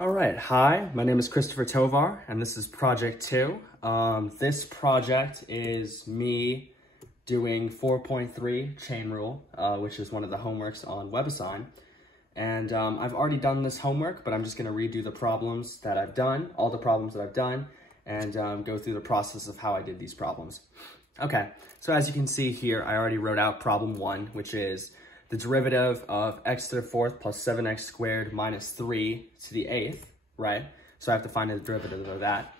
All right, hi, my name is Christopher Tovar, and this is Project 2. This project is me doing 4.3 chain rule, which is one of the homeworks on WebAssign. And I've already done this homework, but I'm just gonna redo the problems that I've done, all the problems that I've done, and go through the process of how I did these problems. Okay, so as you can see here, I already wrote out problem 1, which is the derivative of x to the 4th plus 7x squared minus 3 to the 8th, right? So I have to find the derivative of that.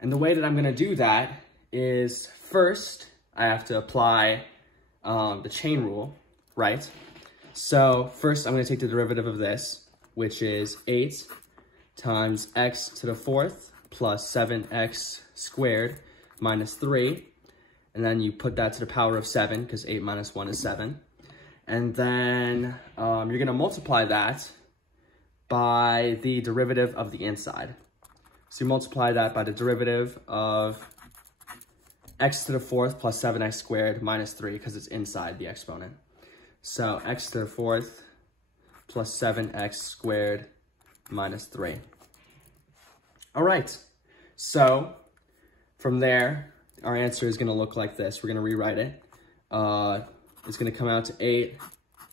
And the way that I'm gonna do that is first, I have to apply the chain rule, right? So first I'm gonna take the derivative of this, which is 8 times x to the 4th plus 7x squared minus 3. And then you put that to the power of 7, because 8 minus 1 is 7. And then you're gonna multiply that by the derivative of the inside. So you multiply that by the derivative of x to the 4th plus 7x squared minus 3, because it's inside the exponent. So x to the 4th plus 7x squared minus 3. All right, so from there, our answer is gonna look like this. We're gonna rewrite it. It's gonna come out to 8.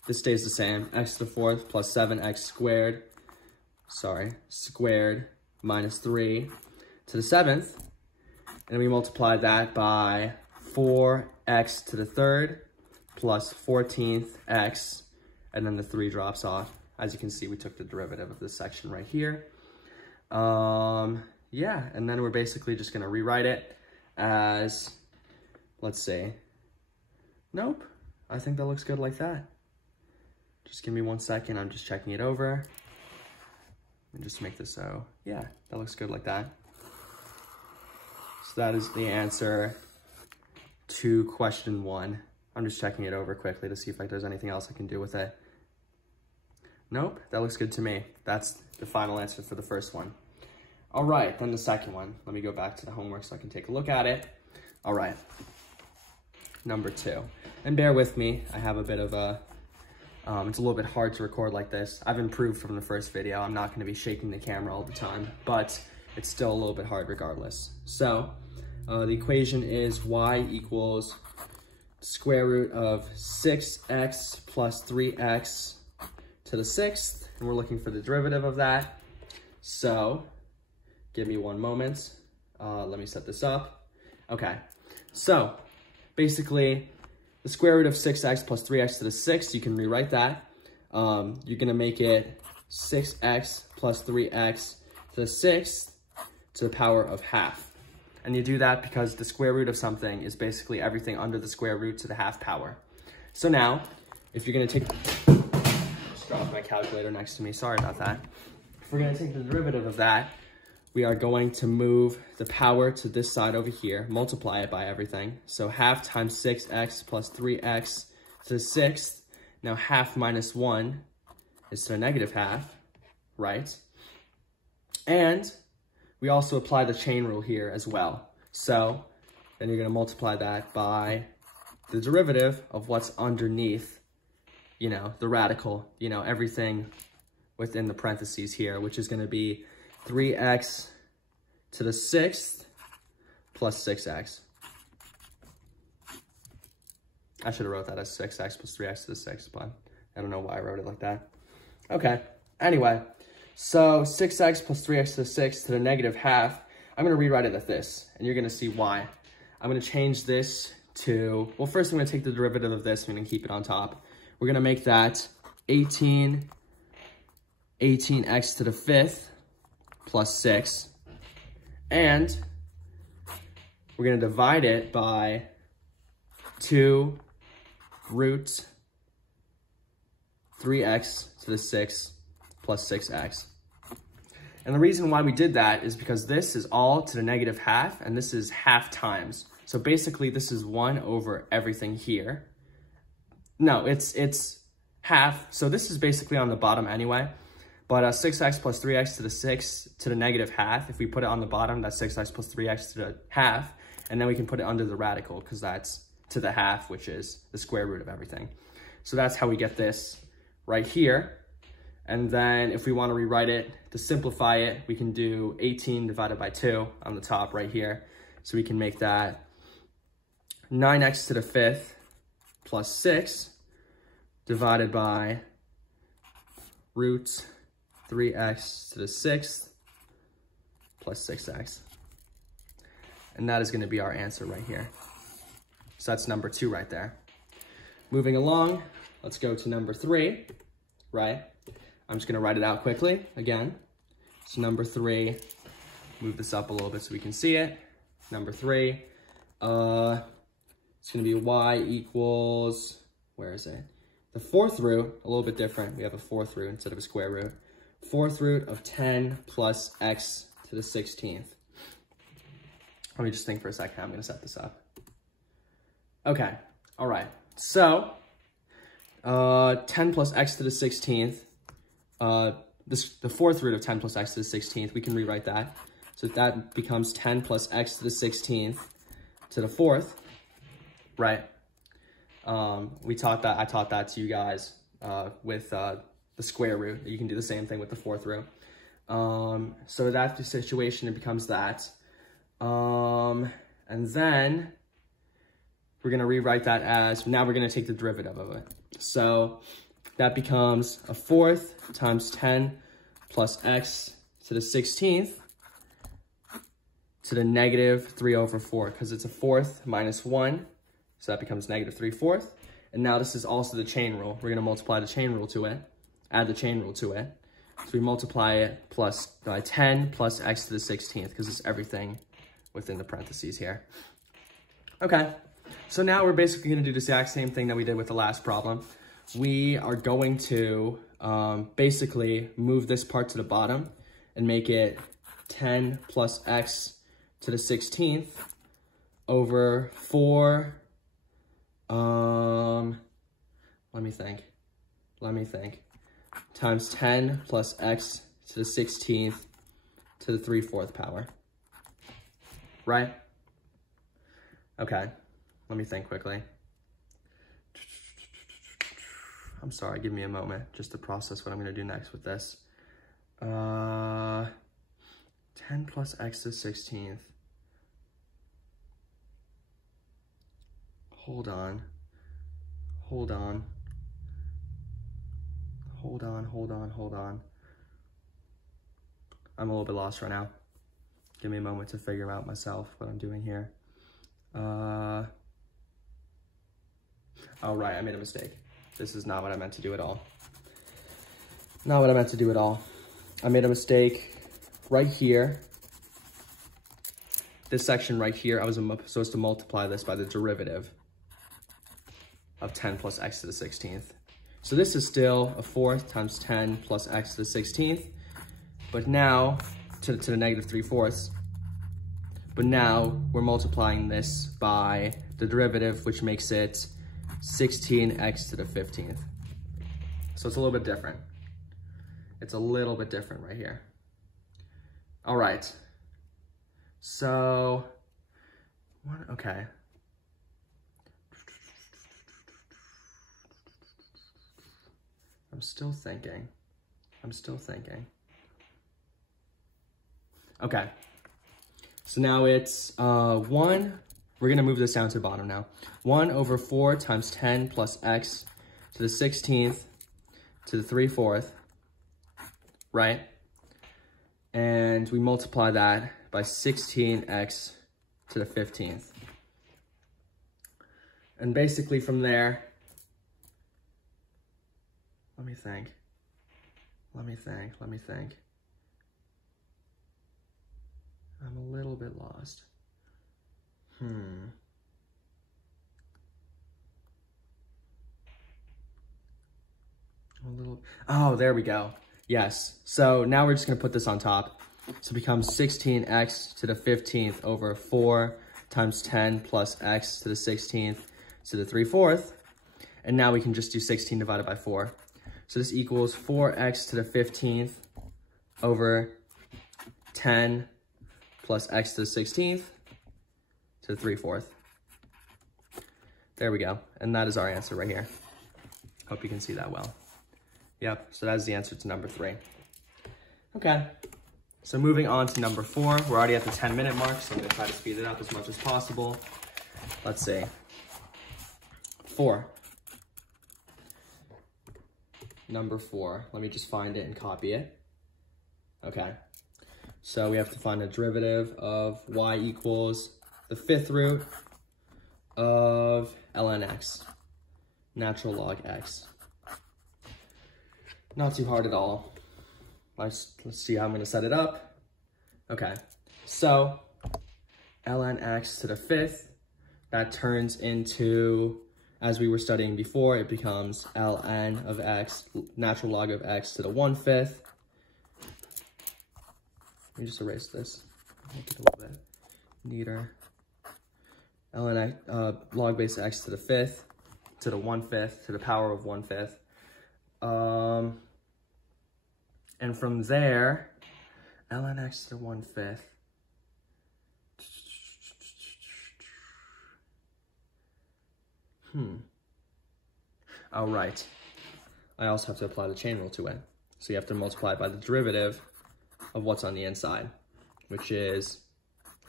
This stays the same. X to the 4th plus 7x squared, squared minus 3 to the 7th. And we multiply that by 4x to the 3rd plus 14th x, and then the 3 drops off. As you can see, we took the derivative of this section right here. Yeah, and then we're basically just gonna rewrite it as, let's see, nope. I think that looks good like that. Just give me 1 second, I'm just checking it over. And just make this so, yeah, that looks good like that. So that is the answer to question 1. I'm just checking it over quickly to see if there's anything else I can do with it. Nope, that looks good to me. That's the final answer for the first one. All right, then the second one. Let me go back to the homework so I can take a look at it. All right, number 2. And bear with me, I have a bit of a, it's a little bit hard to record like this. I've improved from the first video. I'm not gonna be shaking the camera all the time, but it's still a little bit hard regardless. So the equation is y equals square root of 6x plus 3x to the 6th, and we're looking for the derivative of that. So give me 1 moment. Let me set this up. Okay, so basically, the square root of 6x plus 3x to the 6th, you can rewrite that. You're gonna make it 6x plus 3x to the 6th to the power of half. And you do that because the square root of something is basically everything under the square root to the half power. So now, if you're gonna take, just dropped my calculator next to me, sorry about that. If we're gonna take the derivative of that, we are going to move the power to this side over here, multiply it by everything. So half times 6x plus 3x to the 6th. Now half minus 1 is to the negative half, right? And we also apply the chain rule here as well. So then you're gonna multiply that by the derivative of what's underneath, you know, the radical, you know, everything within the parentheses here, which is gonna be 3x to the 6th plus 6x. I should have wrote that as 6x plus 3x to the 6th, but I don't know why I wrote it like that. Okay, anyway, so 6x plus 3x to the 6th to the negative half. I'm gonna rewrite it as this, and you're gonna see why. I'm gonna change this to, well, first I'm gonna take the derivative of this, and I'm gonna keep it on top. We're gonna make that 18x to the 5th plus 6, and we're going to divide it by 2 root 3x to the 6th plus 6x. And the reason why we did that is because this is all to the negative half, and this is half times. So basically this is 1 over everything here. No, it's half, so this is basically on the bottom anyway. But 6x plus 3x to the 6th to the negative half, if we put it on the bottom, that's 6x plus 3x to the half, and then we can put it under the radical, because that's to the half, which is the square root of everything. So that's how we get this right here. And then if we want to rewrite it, to simplify it, we can do 18 divided by 2 on the top right here. So we can make that 9x to the 5th plus 6 divided by root 3x to the 6th plus 6x. And that is going to be our answer right here. So that's number 2 right there. Moving along, let's go to number 3, right? I'm just going to write it out quickly again. So number 3, move this up a little bit so we can see it. Number 3, it's going to be y equals, where is it? The 4th root, a little bit different. We have a 4th root instead of a square root. 4th root of 10 plus x to the 16th. Let me just think for a second. I'm going to set this up. Okay. All right. So 10 plus x to the 16th, the 4th root of 10 plus x to the 16th, we can rewrite that. So that becomes 10 plus x to the 16th to the 4th, right? I taught that to you guys with the square root. You can do the same thing with the 4th root. So that's the situation, it becomes that. And then we're going to rewrite that as, now we're going to take the derivative of it. So that becomes a 4th times 10 plus x to the 16th to the negative 3 over 4, because it's a 4th minus 1. So that becomes negative 3/4. And now this is also the chain rule. We're going to multiply the chain rule to it, add the chain rule to it. So we multiply it by 10 plus x to the 16th, because it's everything within the parentheses here. Okay, so now we're basically going to do the exact same thing that we did with the last problem. We are going to basically move this part to the bottom and make it 10 plus x to the 16th over 4, let me think, times 10 plus x to the 16th to the 3/4 power, right? Okay, let me think quickly. I'm sorry, give me a moment just to process what I'm going to do next with this. 10 plus x to the 16th. Hold on. I'm a little bit lost right now. Give me a moment to figure out myself what I'm doing here. All right, I made a mistake. This is not what I meant to do at all. Not what I meant to do at all. I made a mistake right here. This section right here, I was supposed to multiply this by the derivative of 10 plus x to the 16th. So this is still a 4th times 10 plus x to the 16th, but now, to the negative 3/4. But now we're multiplying this by the derivative, which makes it 16x to the 15th. So it's a little bit different. It's a little bit different right here. All right. So, okay. I'm still thinking. Okay. So now it's 1, we're going to move this down to the bottom now. 1 over 4 times 10 plus x to the 16th to the 3/4, right? And we multiply that by 16x to the 15th. And basically from there, let me think. I'm a little bit lost. Oh, there we go. Yes. So now we're just going to put this on top. So it becomes 16x to the 15th over 4 times 10 plus x to the 16th to the 3/4. And now we can just do 16 divided by 4. So this equals 4x to the 15th over 10 plus x to the 16th to the 3/4. There we go. And that is our answer right here. Hope you can see that well. Yep, so that's the answer to number 3. Okay, so moving on to number 4. We're already at the 10-minute mark, so I'm gonna try to speed it up as much as possible. Let's see. 4. Number 4. Let me just find it and copy it. Okay, so we have to find a derivative of y equals the 5th root of ln x, natural log x. Not too hard at all. Let's see how I'm gonna set it up. Okay, so ln x to the 5th, that turns into, as we were studying before, it becomes ln of x, natural log of x to the 1/5. Let me just erase this, make it a little bit neater. ln log base x to the 5th, to the 1/5, to the power of 1/5. And from there, ln x to the 1/5. Oh, right. I also have to apply the chain rule to it. So you have to multiply by the derivative of what's on the inside, which is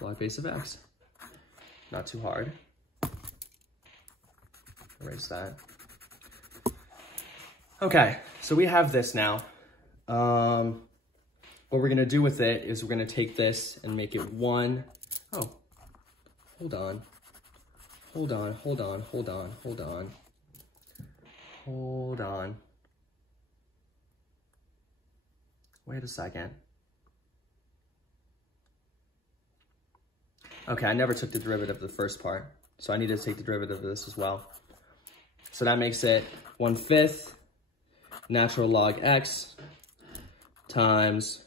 log base of x. Not too hard. Erase that. Okay, so we have this now. What we're gonna do with it is we're gonna take this and make it 1. Oh, hold on. Hold on, hold on, hold on, hold on. Hold on. Wait a second. Okay, I never took the derivative of the first part, so I need to take the derivative of this as well. So that makes it 1/5 natural log x times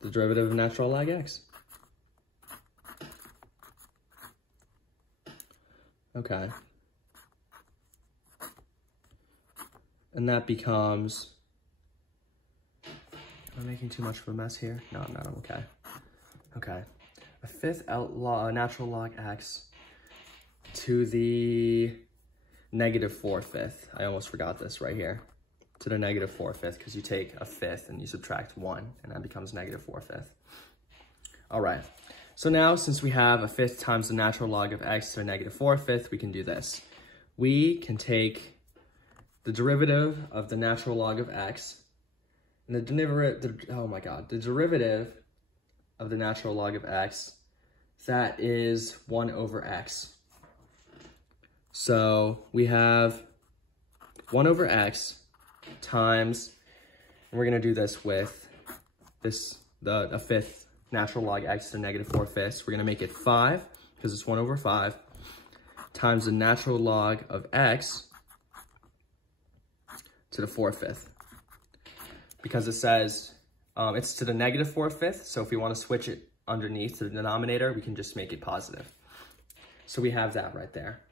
the derivative of natural log x. Okay. And that becomes, am I making too much of a mess here? No, I'm not, I'm okay. Okay, a 5th natural log x to the -4/5. I almost forgot this right here. To the -4/5, because you take a 5th and you subtract 1, and that becomes -4/5. All right, so now since we have a 5th times the natural log of x to a -4/5, we can do this. We can take the derivative of the natural log of x, and the derivative of the natural log of x, that is 1/x. So we have 1/x times, and we're gonna do this with this, a 5th natural log x to the -4/5. We're gonna make it 5, because it's 1/5, times the natural log of x to the 4/5. Because it says it's to the -4/5, so if we wanna switch it underneath to the denominator, we can just make it positive. So we have that right there.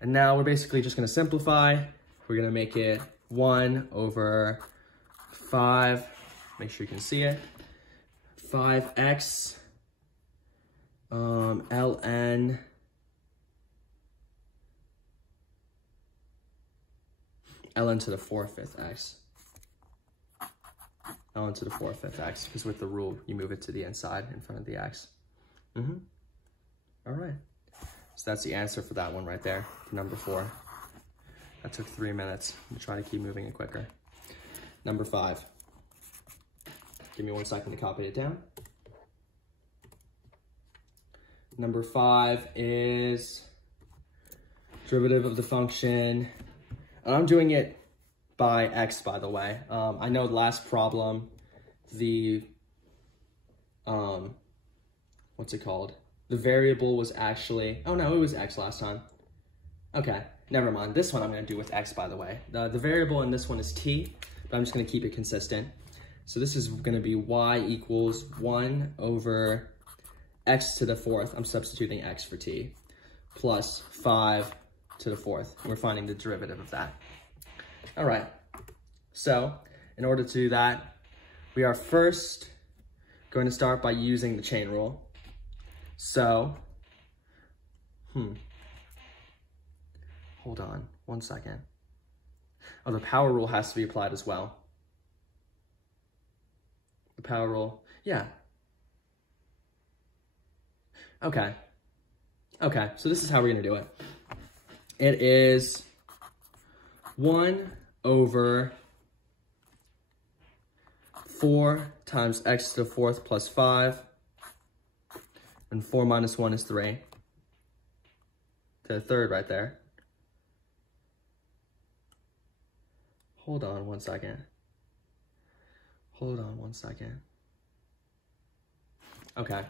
And now we're basically just gonna simplify. We're gonna make it 1/5, make sure you can see it, 5x ln to the 4/5 x. ln to the 4/5 x, because with the rule, you move it to the inside in front of the x. All right, so that's the answer for that one right there, for number 4. That took 3 minutes. I'm trying to keep moving it quicker. Number 5. Give me 1 second to copy it down. Number 5 is derivative of the function. And I'm doing it by x, by the way. I know the last problem, the, what's it called? The variable was actually, oh no, it was x last time. Okay, never mind. This one I'm gonna do with x, by the way. The variable in this one is t, but I'm just gonna keep it consistent. So this is gonna be y equals 1/x to the 4th. I'm substituting x for t, plus 5 to the 4th. We're finding the derivative of that. All right, so in order to do that, we are first going to start by using the chain rule. So, hold on 1 second. Oh, the power rule has to be applied as well. The power rule, yeah. Okay. Okay, so this is how we're gonna do it. It is 1 over 4 times x to the 4th plus 5, and 4 minus 1 is 3. To the 3rd right there. Hold on 1 second. Hold on 1 second. Okay.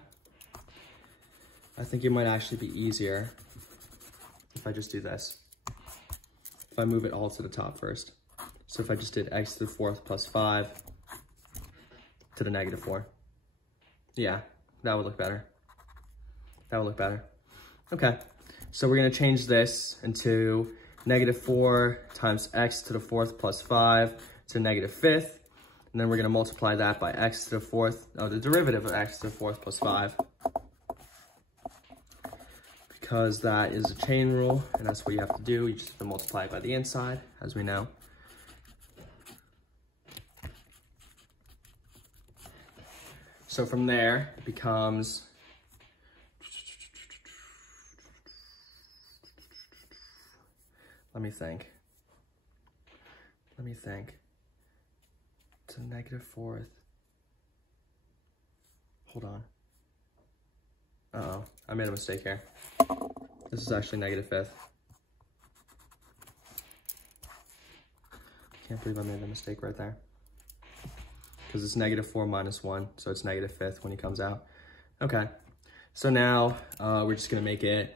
I think it might actually be easier if I just do this. If I move it all to the top first. So if I just did x to the 4th plus 5 to the negative 4. Yeah, that would look better. That would look better. Okay, so we're gonna change this into negative 4 times x to the 4th plus 5 to negative 5th. And then we're gonna multiply that by x to the 4th, the derivative of x to the 4th plus 5. Because that is a chain rule, and that's what you have to do. You just have to multiply it by the inside, as we know. So from there, it becomes let me think. To negative 4th. Hold on. Uh-oh, I made a mistake here. This is actually negative 5th. Can't believe I made a mistake right there. Because it's negative 4 minus 1, so it's negative 5th when he comes out. Okay, so now we're just gonna make it,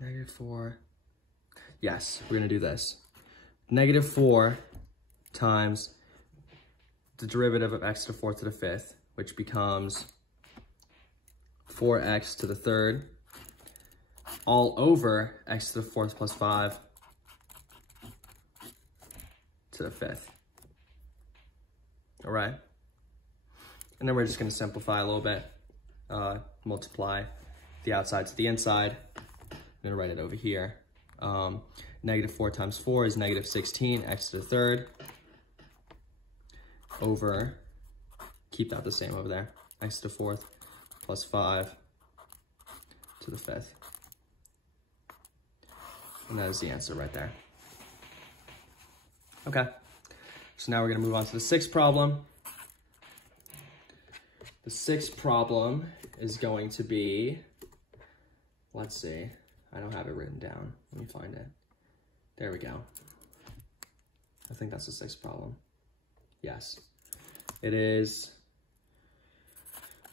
negative 4. Yes, we're gonna do this. Negative 4 times the derivative of x to the 4th to the 5th, which becomes 4x to the 3rd, all over x to the 4th plus 5 to the 5th. All right. And then we're just gonna simplify a little bit, multiply the outside to the inside. I'm gonna write it over here. Negative 4 times 4 is negative 16, x to the 3rd, over, keep that the same over there, x to the 4th plus 5 to the 5th. And that is the answer right there. Okay, so now we're gonna move on to the 6th problem. The 6th problem is going to be, let's see, I don't have it written down. Let me find it. There we go. I think that's the 6th problem. Yes. It is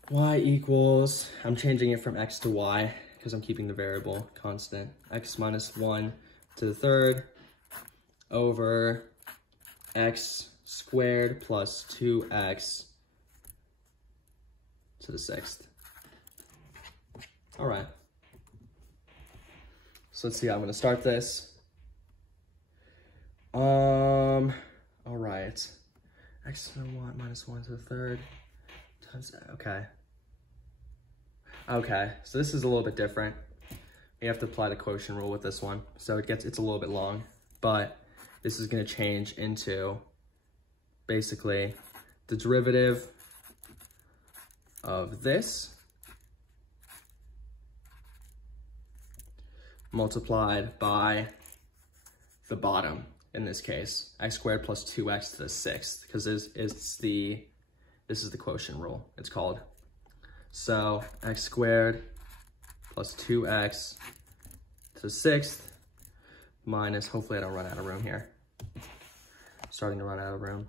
y equals, I'm changing it from x to y because I'm keeping the variable constant. X minus 1 to the 3rd over x squared plus 2x to the 6th. All right. So let's see how I'm gonna start this. All right. X minus 1 to the 3rd times, okay. Okay, so this is a little bit different. You have to apply the quotient rule with this one. So it's a little bit long, but this is gonna change into basically the derivative of this multiplied by the bottom, in this case, x squared plus 2x to the 6th, because this is the quotient rule, it's called. So x squared plus 2x to the 6th minus, hopefully I don't run out of room here. Starting to run out of room.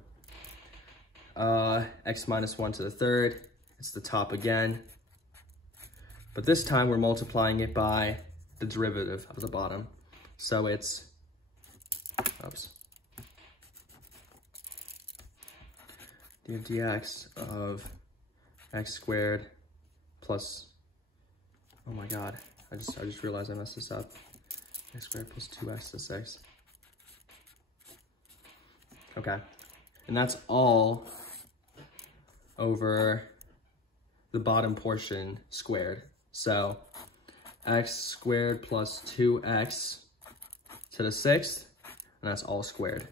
X minus 1 to the 3rd, it's the top again. But this time we're multiplying it by the derivative of the bottom. So it's, oops, dx of x squared plus, oh my god, I just realized I messed this up. X squared plus 2x to 6. Okay, and that's all over the bottom portion squared. So x squared plus 2x to the 6th, and that's all squared.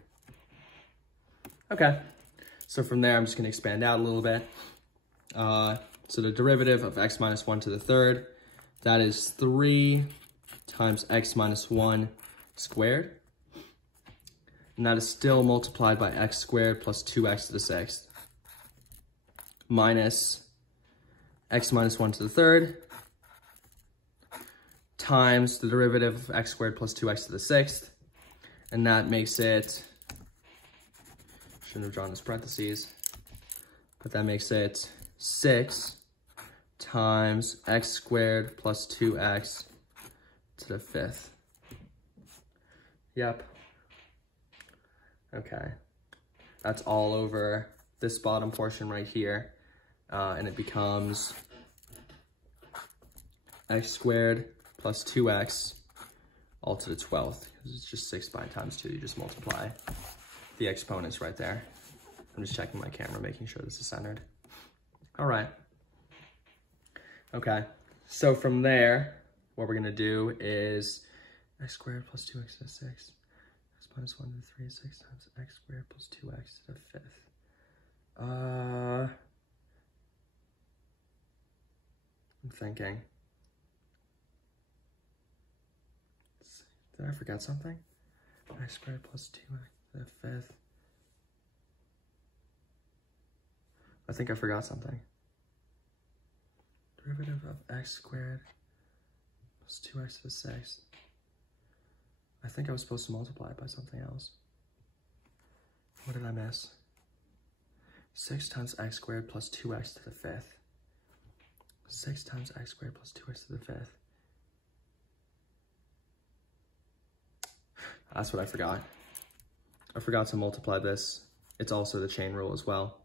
Okay, so from there, I'm just gonna expand out a little bit. So the derivative of x minus 1 to the 3rd, that is 3 times x minus 1 squared. And that is still multiplied by x squared plus 2x to the 6th. Minus x minus 1 to the 3rd times the derivative of x squared plus 2x to the 6th. And that makes it, shouldn't have drawn this parentheses, but that makes it 6 times x squared plus 2x to the 5th. Yep. Okay. That's all over this bottom portion right here. And it becomes x squared plus 2x all to the 12th. Because it's just 6 pi times 2. You just multiply the exponents right there. I'm just checking my camera, making sure this is centered. All right. Okay. So from there, what we're going to do is x squared plus 2x to the 6th. X minus 1 to the 3 is 6 times x squared plus 2x to the 5th. I'm thinking. Did I forget something? X squared plus 2x to the 5th. I think I forgot something. Derivative of x squared plus 2x to the 6th. I think I was supposed to multiply it by something else. What did I miss? 6 times x squared plus 2x to the 5th. 6 times x squared plus 2x to the 5th. That's what I forgot. I forgot to multiply this. It's also the chain rule as well.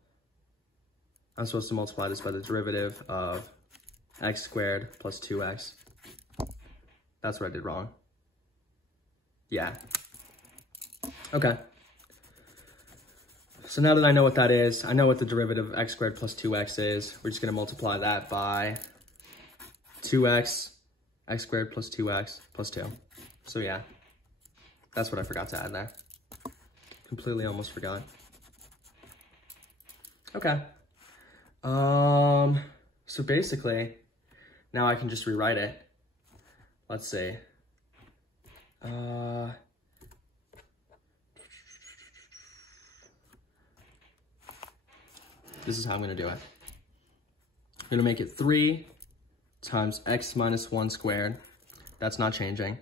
I'm supposed to multiply this by the derivative of x squared plus 2x. That's what I did wrong. Yeah. Okay. So now that I know what that is, I know what the derivative of x squared plus 2x is. We're just going to multiply that by 2x, x squared plus 2x plus 2. So yeah, that's what I forgot to add there. Completely almost forgot. Okay. So basically, now I can just rewrite it. Let's see. This is how I'm going to do it. I'm going to make it 3 times x minus 1 squared. That's not changing.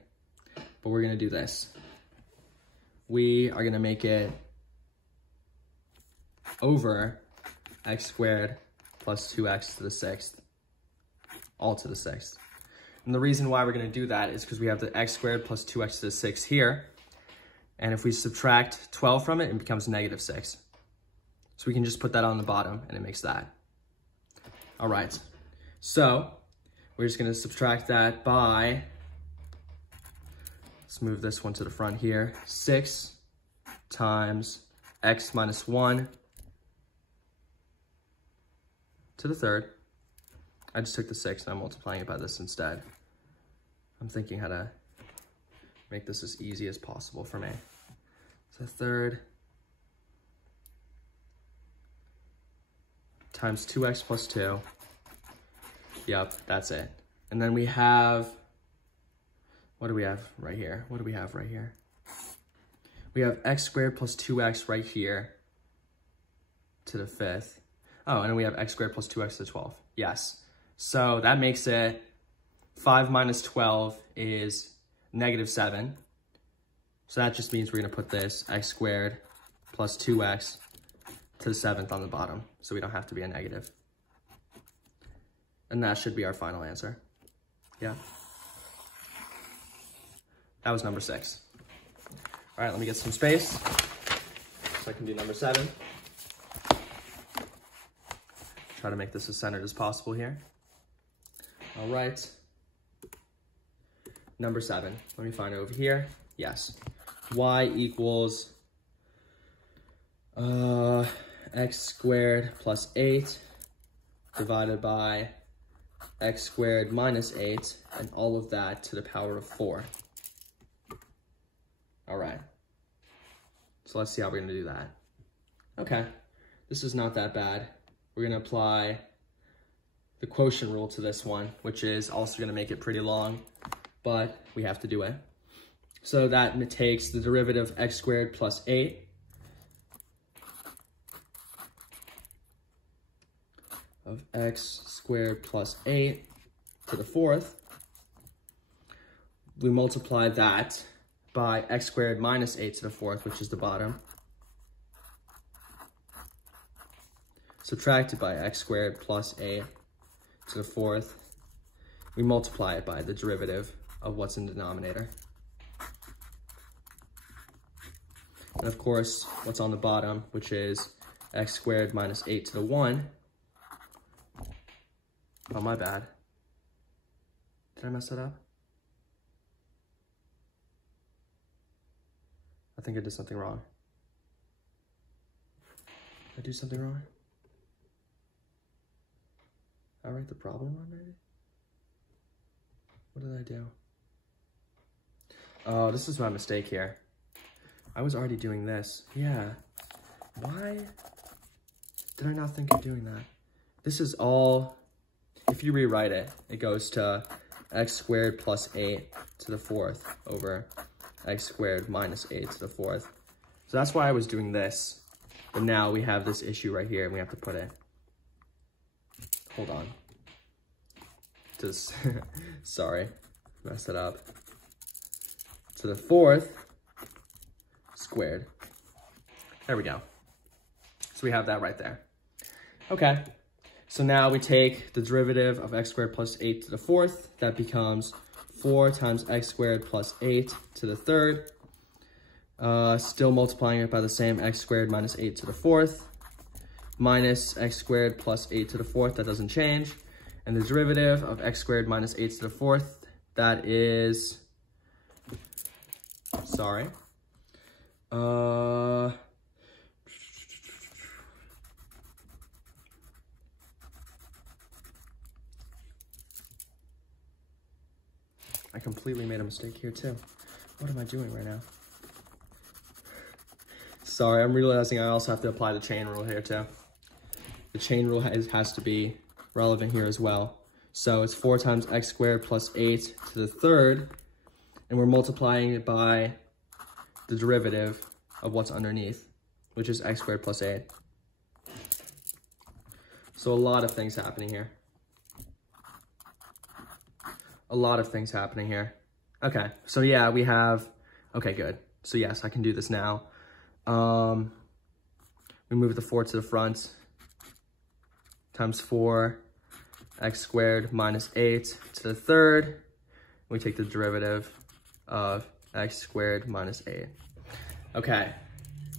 But we're going to do this. We are going to make it over x squared plus 2x to the 6th. All to the 6th. And the reason why we're going to do that is because we have the x squared plus 2x to the 6th here. And if we subtract 12 from it, it becomes negative 6. So we can just put that on the bottom and it makes that. All right. So we're just going to subtract that by, let's move this one to the front here, 6 times x minus 1 to the 3rd. I just took the 6 and I'm multiplying it by this instead. I'm thinking how to make this as easy as possible for me. So 3rd times 2x plus 2. Yep, that's it. And then we have, what do we have right here? What do we have right here? We have x squared plus 2x right here to the 5th. Oh, and then we have x squared plus 2x to the 12th. Yes. So that makes it 5 minus 12 is negative 7. So that just means we're going to put this x squared plus 2x to the 7th on the bottom, so we don't have to be a negative. And that should be our final answer. Yeah. That was number 6. All right, let me get some space so I can do number 7. Try to make this as centered as possible here. All right. Number 7. Let me find it over here. Yes. Y equals x squared plus 8 divided by x squared minus 8, and all of that to the power of 4. All right. So let's see how we're going to do that. Okay, this is not that bad. We're going to apply the quotient rule to this one, which is also going to make it pretty long, but we have to do it. So that takes the derivative of x squared plus 8 of x squared plus 8 to the 4th. We multiply that by x squared minus 8 to the 4th, which is the bottom. Subtracted by x squared plus 8 to the 4th. We multiply it by the derivative of what's in the denominator. And of course, what's on the bottom, which is x squared minus 8 to the 1. Oh, my bad. Did I mess that up? I think I did something wrong. Did I do something wrong? Did I write the problem wrong, maybe? What did I do? Oh, this is my mistake here. I was already doing this. Yeah. Why did I not think of doing that? This is all, if you rewrite it, it goes to x squared plus 8 to the 4th over x squared minus 8 to the 4th. So that's why I was doing this. But now we have this issue right here and we have to put it. Hold on. Just, sorry, messed it up. To the 4th squared. There we go. So we have that right there. Okay. So now we take the derivative of x squared plus 8 to the 4th. That becomes 4 times x squared plus 8 to the 3rd. Still multiplying it by the same x squared minus 8 to the 4th. Minus x squared plus 8 to the 4th. That doesn't change. And the derivative of x squared minus 8 to the 4th. That is... Sorry. I completely made a mistake here too. What am I doing right now? Sorry, I'm realizing I also have to apply the chain rule here too. The chain rule has to be relevant here as well. So it's 4 times x squared plus 8 to the 3rd, and we're multiplying it by the derivative of what's underneath, which is x squared plus 8. So a lot of things happening here. A lot of things happening here. Okay, so yeah, we have, okay, good. So yes, I can do this now. We move the 4 to the front, times 4, x squared minus 8 to the 3rd. We take the derivative of x squared minus 8. Okay,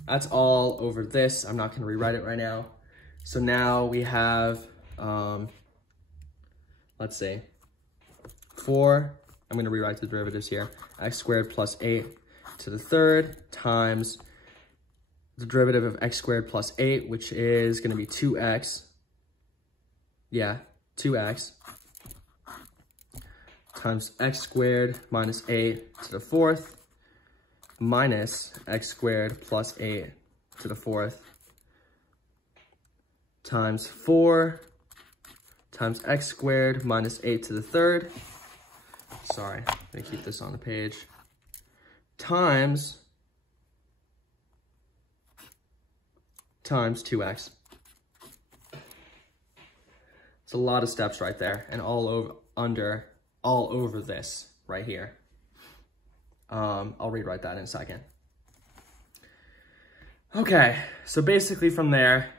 that's all over this. I'm not gonna rewrite it right now. So now we have, let's see, 4, I'm gonna rewrite the derivatives here, x squared plus 8 to the 3rd times the derivative of x squared plus 8, which is gonna be 2x. Yeah, 2x times x squared minus 8 to the 4th minus x squared plus 8 to the 4th times 4 times x squared minus 8 to the 3rd. Sorry, I'm gonna keep this on the page. Times 2x. It's a lot of steps right there, and all over this right here. I'll rewrite that in a second. Okay, so basically from there,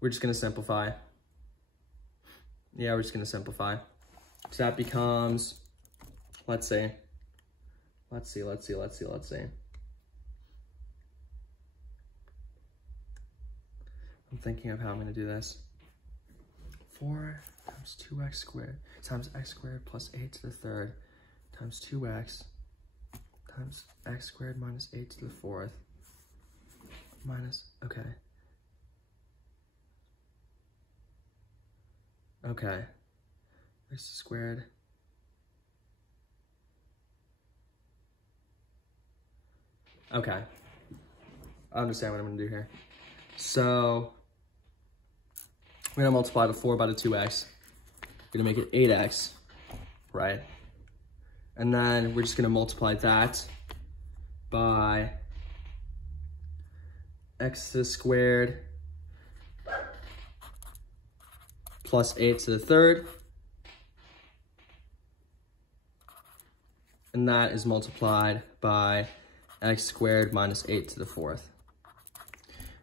we're just gonna simplify. Yeah, we're just gonna simplify. So that becomes, let's see. I'm thinking of how I'm gonna do this. 4 times 2x squared times x squared plus 8 to the 3rd times 2x times x squared minus 8 to the 4th minus, okay. x squared. Okay, I understand what I'm gonna do here. So we're gonna multiply the 4 by the 2x. We're gonna make it 8x, right? And then we're just gonna multiply that by x squared plus 8 to the third. And that is multiplied by x squared minus 8 to the fourth.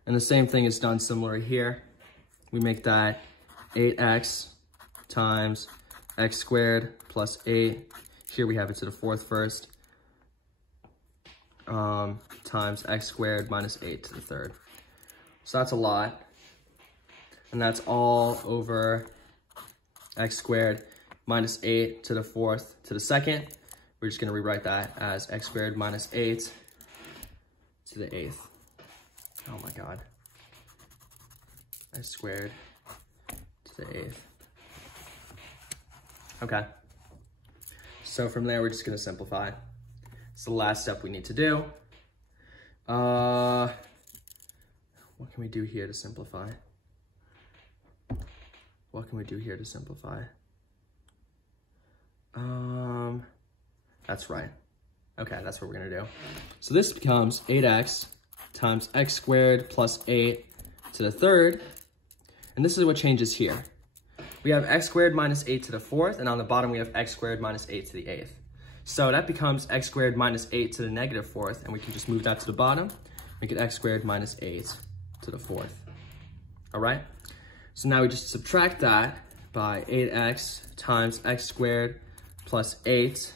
And the same thing is done similar here. We make that 8x times x squared plus 8. Here we have it to the fourth first. Times x squared minus 8 to the third. So that's a lot. And that's all over x squared minus 8 to the fourth to the second. We're just going to rewrite that as x squared minus 8 to the eighth. Oh my god. X squared to the eighth. Okay. So from there, we're just going to simplify. It's the last step we need to do. What can we do here to simplify? What can we do here to simplify? That's right. Okay, that's what we're gonna do. So this becomes 8x times x squared plus 8 to the third. And this is what changes here. We have x squared minus 8 to the fourth, and on the bottom we have x squared minus 8 to the eighth. So that becomes x squared minus 8 to the negative fourth, and we can just move that to the bottom, make it x squared minus 8 to the fourth. All right? So now we just subtract that by 8x times x squared plus 8.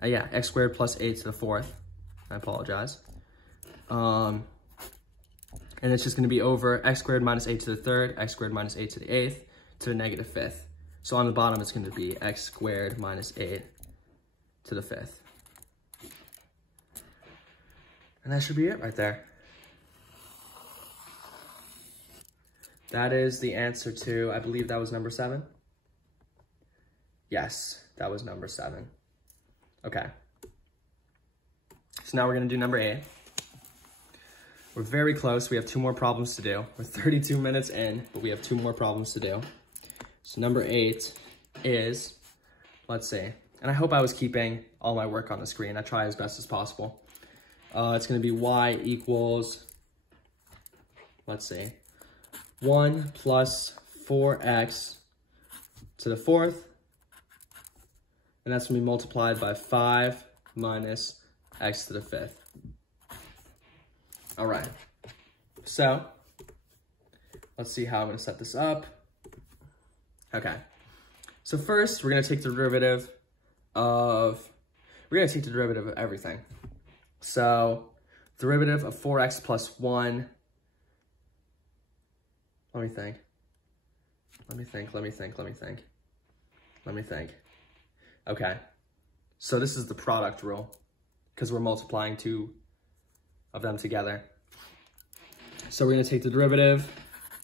X squared plus 8 to the fourth. I apologize. And it's just gonna be over x squared minus 8 to the third, x squared minus 8 to the eighth, to the negative fifth. So on the bottom, it's gonna be x squared minus 8 to the fifth. And that should be it right there. That is the answer to, I believe that was number 7. Yes, that was number 7. Okay. So now we're gonna do number 8. We're very close. We have 2 more problems to do. We're 32 minutes in, but we have 2 more problems to do. So number 8 is, let's see, and I hope I was keeping all my work on the screen. I try as best as possible. It's gonna be y equals, let's see, 1 plus 4x to the fourth, and that's gonna be multiplied by 5 minus x to the fifth. All right, so let's see how I'm gonna set this up. Okay, so first we're gonna take the derivative of everything. So derivative of 4x plus 1, let me think. Okay, so this is the product rule because we're multiplying 2 of them together. So we're gonna take the derivative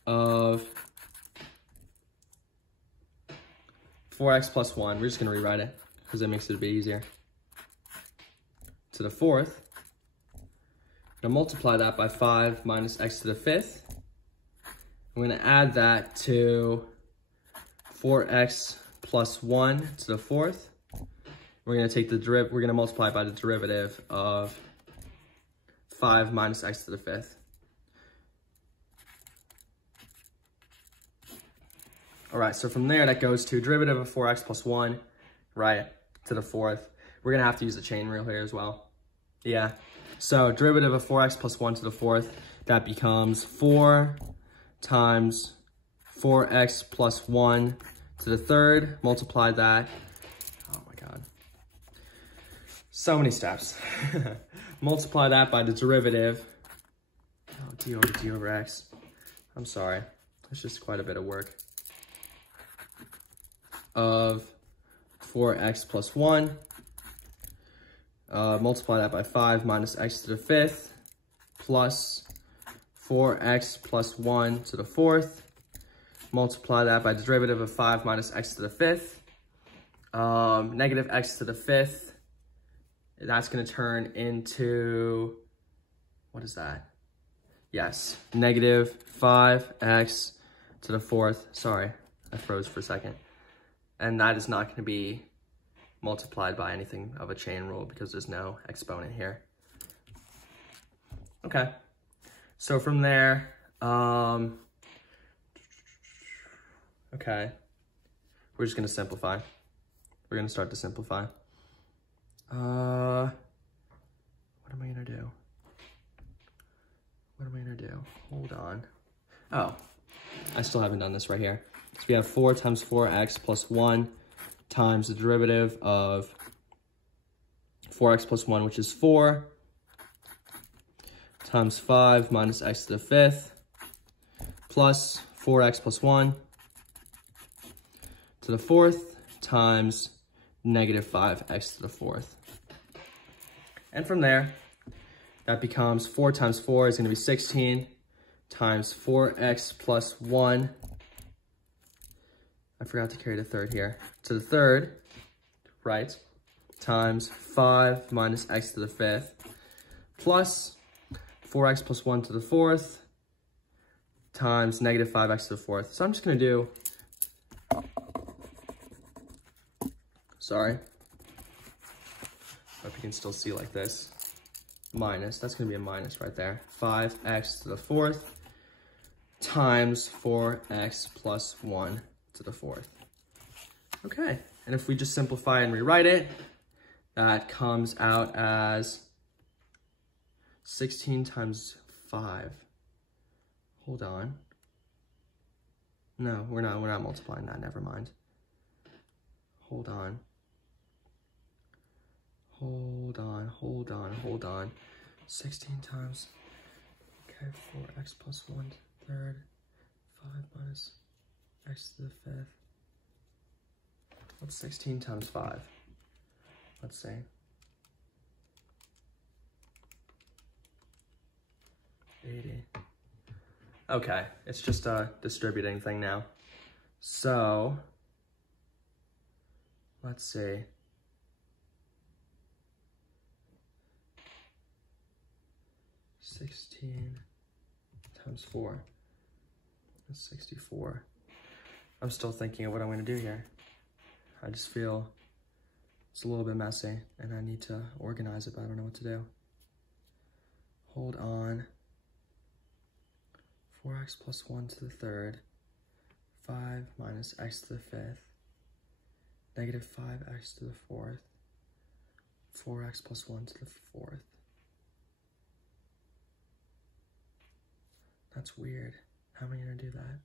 of 4x plus 1, we're just gonna rewrite it because it makes it a bit easier, to the fourth. I'm gonna multiply that by 5 minus x to the fifth. I'm gonna add that to 4x plus 1 to the fourth. We're gonna take the we're gonna multiply by the derivative of 5 minus x to the fifth. All right, so from there, that goes to derivative of 4x plus 1, right, to the fourth. We're gonna have to use the chain rule here as well. Yeah, so derivative of 4x plus 1 to the fourth, that becomes 4 times 4x plus 1 to the third, multiply that. Oh my God. So many steps. Multiply that by the derivative. Oh, d over d over x. I'm sorry. It's just quite a bit of work. Of 4x plus 1. Multiply that by 5 minus x to the fifth plus 4x plus 1 to the fourth. multiply that by the derivative of 5 minus x to the 5th. Negative x to the 5th, that's going to turn into, what is that? Yes, negative 5x to the 4th. Sorry, I froze for a second. And that is not going to be multiplied by anything of a chain rule because there's no exponent here. Okay, so from there, okay, we're just going to simplify. We're going to start to simplify. What am I going to do? What am I going to do? Hold on. Oh, I still haven't done this right here. So we have 4 times 4x plus 1 times the derivative of 4x plus 1, which is 4, times 5 minus x to the 5th, plus 4x plus 1 to the 4th, times negative 5x to the 4th. And from there, that becomes 4 times 4 is going to be 16 times 4x plus 1. I forgot to carry the third here. To the third, right, times 5 minus x to the 5th, plus 4x plus 1 to the 4th, times negative 5x to the 4th. So I'm just going to do, sorry, hope you can still see like this, minus, that's going to be a minus right there, 5x to the 4th times 4x plus 1 to the 4th. Okay, and if we just simplify and rewrite it, that comes out as 16 times 5. Hold on. No, we're not multiplying that, never mind. Hold on. Hold on. 16 times, okay, 4x plus 1 to the 3rd, 5 minus x to the 5th. What's 16 times 5? Let's see. 80. Okay, it's just a distributing thing now. So, let's see. 16 times 4. That's 64. I'm still thinking of what I'm going to do here. I just feel it's a little bit messy and I need to organize it, but I don't know what to do. Hold on. 4x plus 1 to the 3rd, 5 minus x to the 5th, negative 5x to the 4th, 4x plus 1 to the 4th. That's weird. How am I going to do that?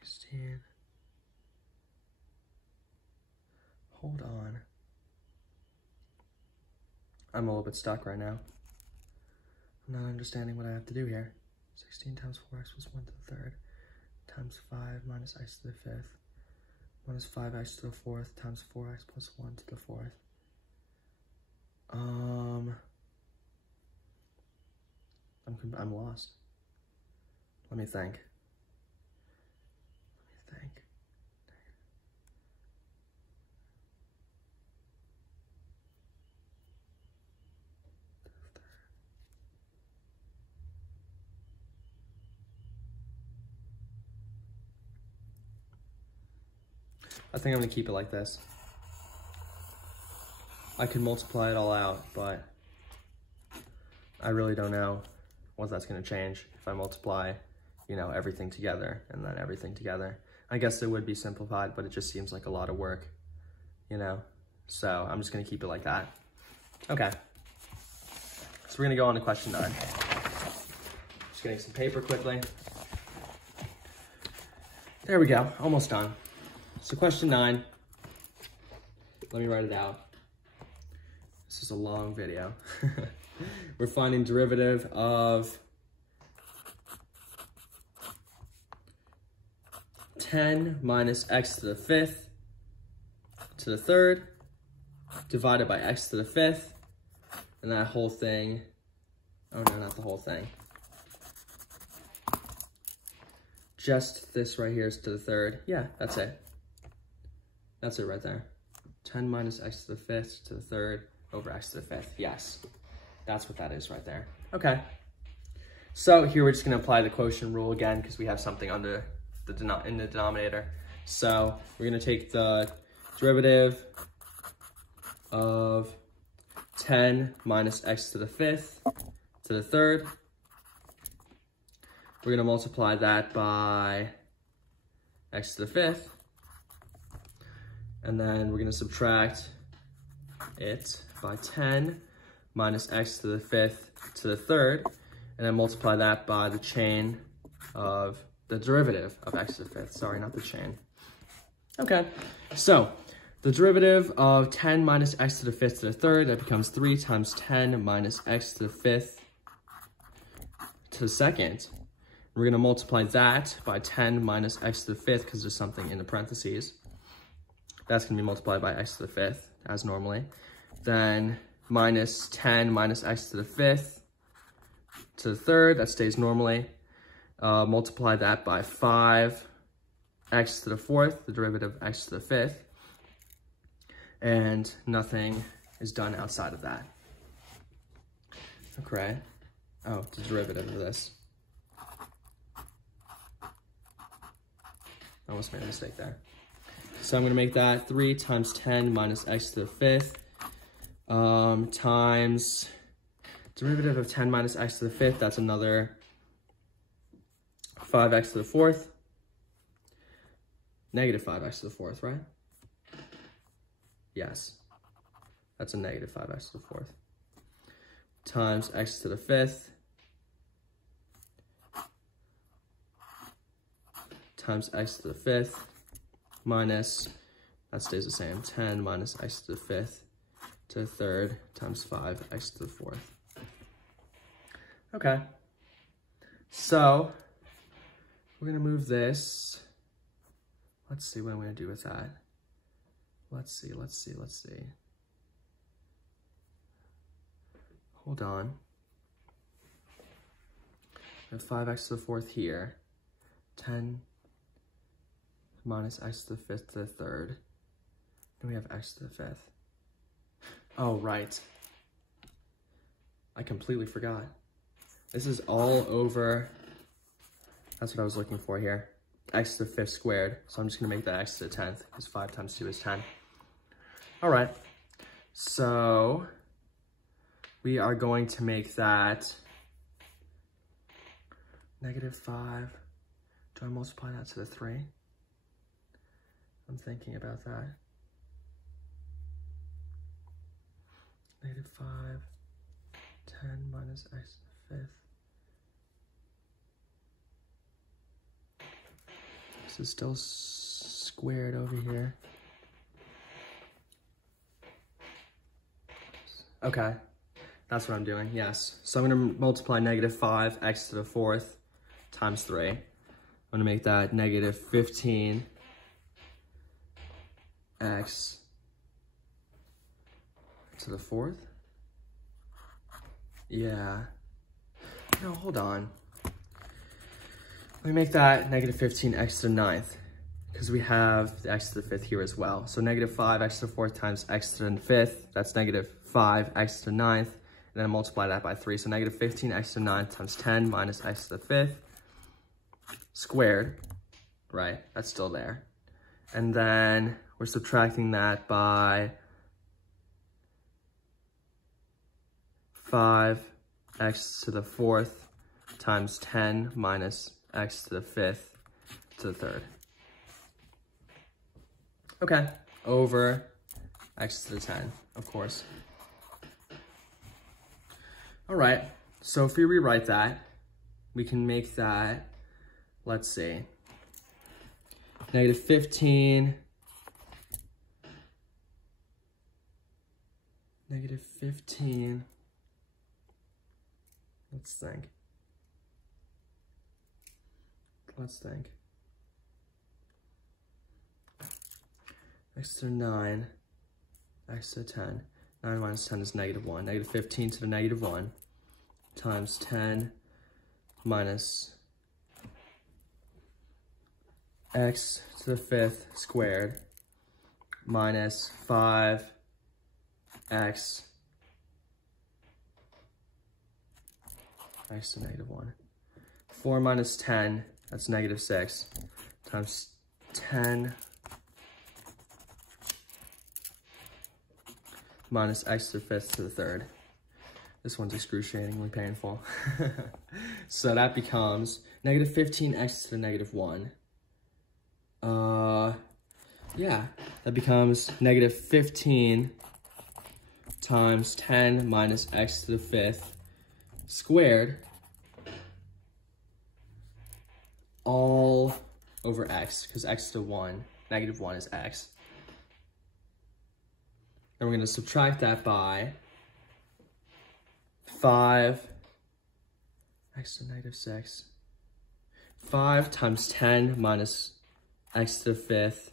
16. Hold on. I'm a little bit stuck right now. I'm not understanding what I have to do here. 16 times 4x plus 1 to the 3rd times 5 minus x to the 5th minus 5x to the 4th times 4x plus 1 to the 4th. I'm lost. Let me think. I think I'm gonna keep it like this. I could multiply it all out, but I really don't know what that's gonna change if I multiply, you know, everything together and then everything together. I guess it would be simplified, but it just seems like a lot of work, you know? So I'm just gonna keep it like that. Okay. So we're gonna go on to question 9. Just getting some paper quickly. There we go, almost done. So question 9, let me write it out. This is a long video. We're finding derivative of 10 minus x to the 5th to the 3rd divided by x to the 5th, and that whole thing, oh no, not the whole thing. just this right here is to the third. Yeah, that's it. That's it right there. 10 minus x to the fifth to the third over x to the fifth. Yes, that's what that is right there. Okay. So here we're just gonna apply the quotient rule again because we have something under in the denominator. So we're gonna take the derivative of 10 minus x to the fifth to the third. We're gonna multiply that by x to the fifth. And then we're gonna subtract it by 10 minus x to the fifth to the third. And then multiply that by the chain of the derivative of x to the fifth. Sorry, not the chain. Okay, so the derivative of 10 minus x to the fifth to the third, that becomes 3 times 10 minus x to the fifth to the second. We're gonna multiply that by 10 minus x to the fifth because there's something in the parentheses. That's gonna be multiplied by x to the fifth as normally. Then minus 10 minus x to the fifth to the third, that stays normally. Multiply that by 5 x to the fourth, the derivative of x to the fifth. And nothing is done outside of that. Okay. Oh, the derivative of this. I almost made a mistake there. So I'm gonna make that 3 times 10 minus x to the fifth times derivative of 10 minus x to the fifth, that's another 5x to the fourth. Negative 5x to the fourth, right? Yes. That's a negative 5x to the fourth. Times x to the fifth. Times x to the fifth. Minus, that stays the same, 10 minus x to the fifth to the third times 5x to the fourth. Okay. So, we're gonna move this. Let's see what I'm gonna do with that. Let's see. Hold on. We have 5x to the fourth here. 10 minus x to the fifth to the third. Then we have x to the fifth. Oh, right. I completely forgot. This is all over. That's what I was looking for here. X to the fifth squared. So I'm just gonna make that x to the 10th because 5 times 2 is 10. All right. So we are going to make that negative 5. Do I multiply that to the 3? I'm thinking about that. Negative 5, 10 minus x to the fifth. This is still squared over here. Okay, that's what I'm doing, yes. So I'm gonna multiply negative 5 x to the fourth times 3. I'm gonna make that negative 15 x to the fourth. Yeah. No, hold on. Let me make that negative 15x to the 9th because we have the x to the 5th here as well. So negative 5x to the 4th times x to the 5th, that's negative 5x to the 9th, and then I multiply that by 3. So negative 15x to the 9th times 10 minus x to the 5th squared, right? That's still there. And then we're subtracting that by 5x to the 4th times 10 minus x to the 5th to the 3rd. Okay, over x to the 10, of course. All right, so if we rewrite that, we can make that, let's see, negative 15, negative 15, let's think. X to the 9, x to the 10. 9 minus 10 is negative 1. Negative 15 to the negative 1 times 10 minus x to the 5th squared minus 5x x to negative 1. 4 minus 10, that's negative 6, times 10 minus x to the 5th to the 3rd. This one's excruciatingly painful. So that becomes negative 15x to the negative 1. Yeah, that becomes negative 15 times 10 minus x to the 5th squared all over x, because x to 1, negative 1 is x. And we're going to subtract that by 5 x to negative 6. 5 times 10 minus x to the 5th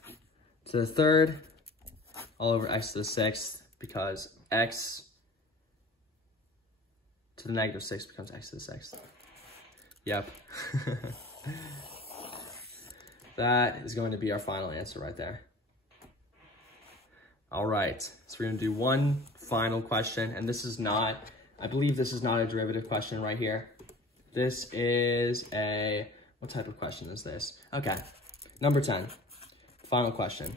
to the 3rd, all over x to the 6th, because x to the negative 6 becomes x to the 6th. Yep. That is going to be our final answer right there. All right, so we're gonna do one final question, and this is not, I believe this is not a derivative question right here. This is a, what type of question is this? Okay, number 10, final question.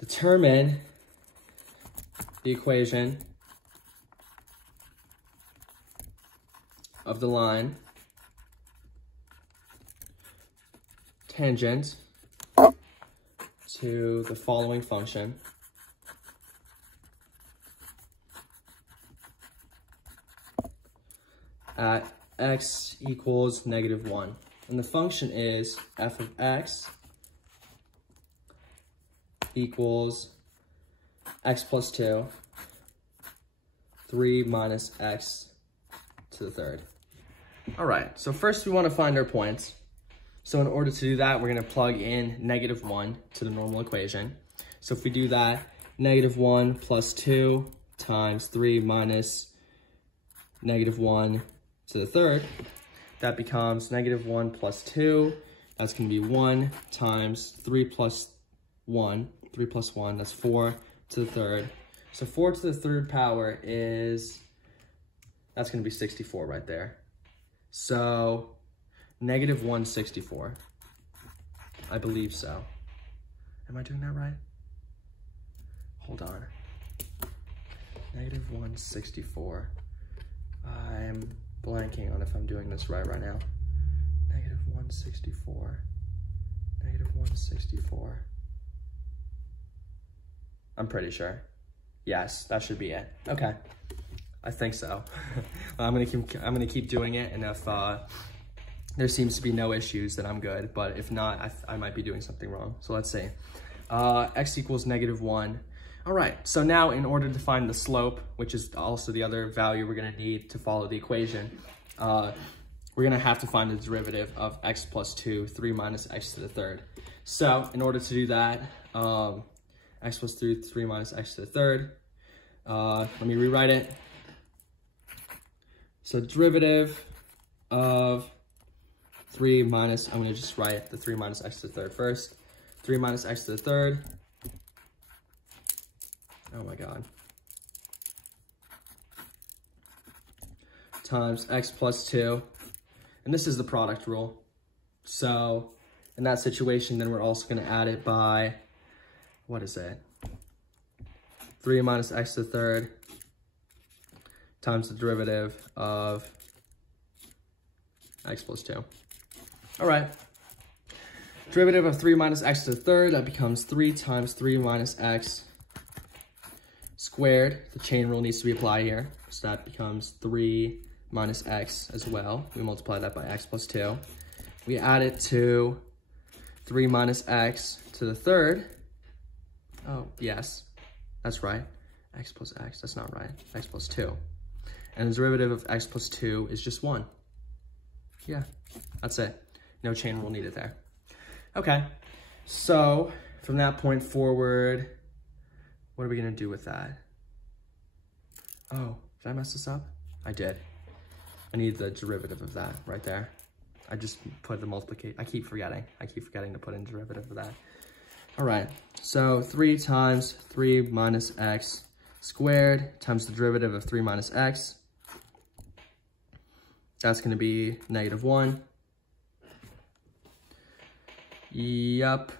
Determine the equation of the line tangent to the following function at x equals negative 1. And the function is f of x equals x plus 2, 3 minus x to the 3rd. All right, so first we want to find our points. So in order to do that, we're going to plug in negative 1 to the normal equation. So if we do that, negative 1 plus 2 times 3 minus negative 1 to the 3rd, that becomes negative 1 plus 2. That's going to be 1 times 3 plus 1. 3 plus 1, that's 4 to the 3rd. So 4 to the 3rd power is, that's going to be 64 right there. So negative 164. I believe so. Am I doing that right? Hold on. Negative 164. I'm blanking on if I'm doing this right now. Negative 164. Negative 164. I'm pretty sure. Yes, that should be it. Okay. I think so. I'm gonna keep doing it, and if there seems to be no issues, then I'm good. But if not, I might be doing something wrong. So let's see. X equals negative 1. All right, so now in order to find the slope, which is also the other value we're gonna need to follow the equation, we're gonna have to find the derivative of x plus 2, 3 minus x to the 3rd. So in order to do that, x plus 3 minus x to the 3rd, let me rewrite it. So derivative of 3 minus, I'm going to just write the 3 minus x to the 3rd first. 3 minus x to the 3rd. Oh my god. Times x plus 2. And this is the product rule. So in that situation, then we're also going to add it by, what is it? 3 minus x to the 3rd times the derivative of x plus 2. All right. Derivative of 3 minus x to the 3rd, that becomes 3 times 3 minus x squared. The chain rule needs to be applied here. So that becomes 3 minus x as well. We multiply that by x plus 2. We add it to 3 minus x to the 3rd. Oh, yes, that's right. X plus x, that's not right. X plus 2. And the derivative of x plus 2 is just 1. Yeah, that's it. No chain rule needed there. Okay, so from that point forward, what are we gonna do with that? Oh, did I mess this up? I did. I need the derivative of that right there. I just put the multiplication. I keep forgetting to put in derivative of that. All right, so 3 times 3 minus x squared times the derivative of 3 minus x. That's going to be -1. Yup.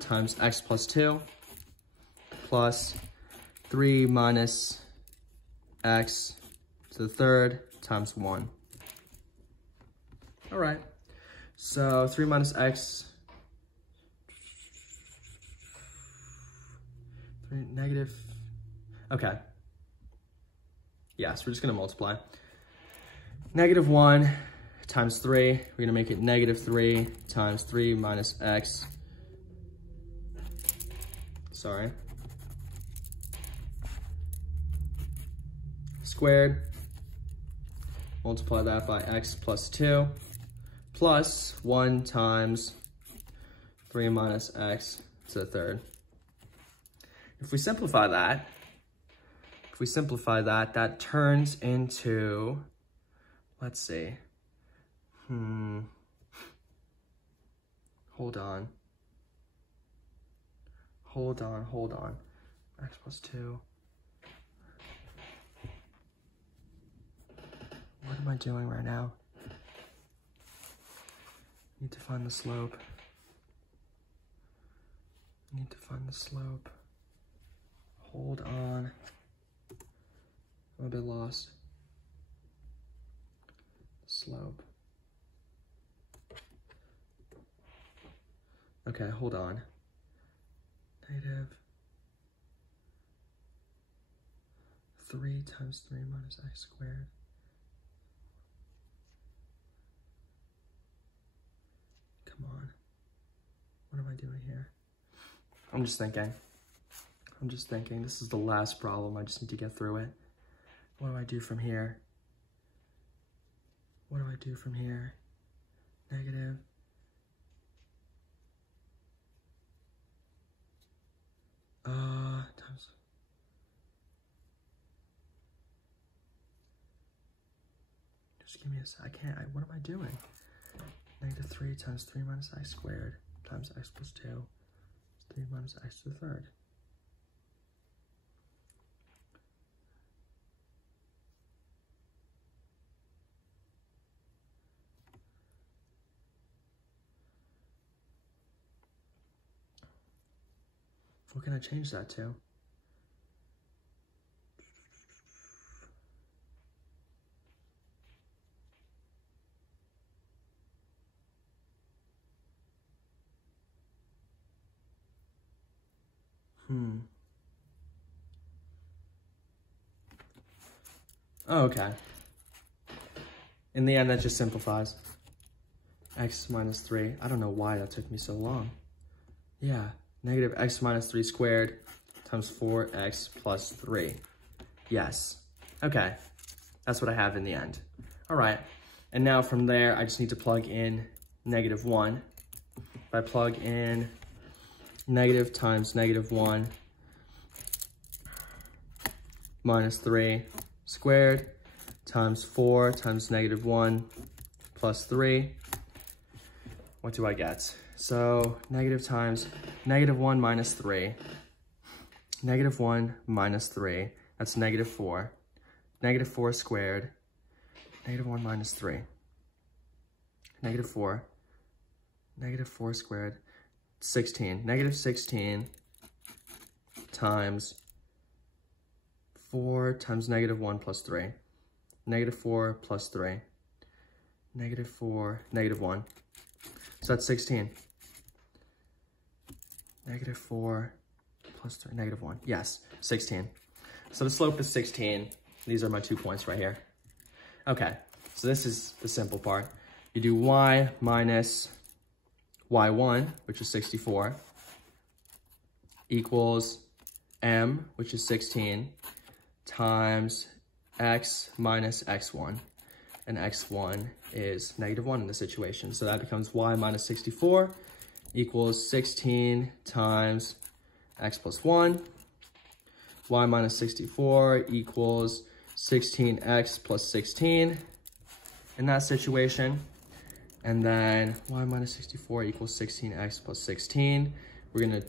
Times x plus 2 plus 3 minus x to the third times 1. All right, so 3 minus x, 3 negative, okay. Yes, we're just gonna multiply. -1 times 3, we're gonna make it -3 times 3 minus x, sorry, squared. Multiply that by x plus 2 plus 1 times 3 minus x to the third. If we simplify that, that turns into, let's see, hold on, x plus 2. What am I doing right now? Need to find the slope. Hold on. I'm a bit lost. Slope. Okay, hold on. -3 times 3 minus x squared. Come on. What am I doing here? I'm just thinking. This is the last problem. I just need to get through it. What do I do from here? Negative. Times. Just give me a sec. What am I doing? -3 times 3 minus x squared times x plus 2 is 3 minus x to the third. What can I change that to? Oh, okay. In the end, that just simplifies. X minus 3. I don't know why that took me so long. Yeah, negative x minus 3 squared times 4x plus 3. Yes. Okay. That's what I have in the end. All right. And now from there, I just need to plug in -1. If I plug in negative times -1 minus 3 squared times 4 times -1 plus 3, what do I get? So negative times -1 minus 3, -1 minus 3, that's -4, -4 squared, -1 minus 3, -4, -4 squared, 16, -16 times 4 times -1 plus 3, -4 plus 3, -4, -1. So that's 16. -4 plus 3, -1. Yes, 16. So the slope is 16. These are my 2 points right here. Okay, so this is the simple part. You do y minus y1, which is 64, equals m, which is 16, times x minus x1. And x1 is -1 in this situation. So that becomes y minus 64 equals 16 times x plus 1. Y minus 64 equals 16x plus 16 in that situation. And then y minus 64 equals 16x plus 16. We're gonna,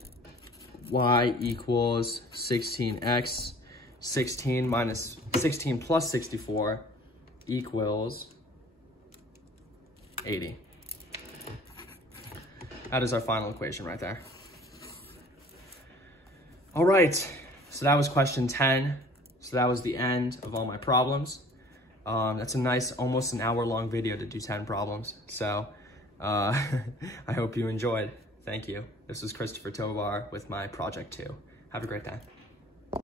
y equals 16x, 16 minus 16 plus 64 equals 80. That is our final equation right there. All right, so that was question 10. So that was the end of all my problems. That's a nice, almost an hour-long video to do 10 problems. So I hope you enjoyed. Thank you. This is Christopher Tovar with my Project 2. Have a great day.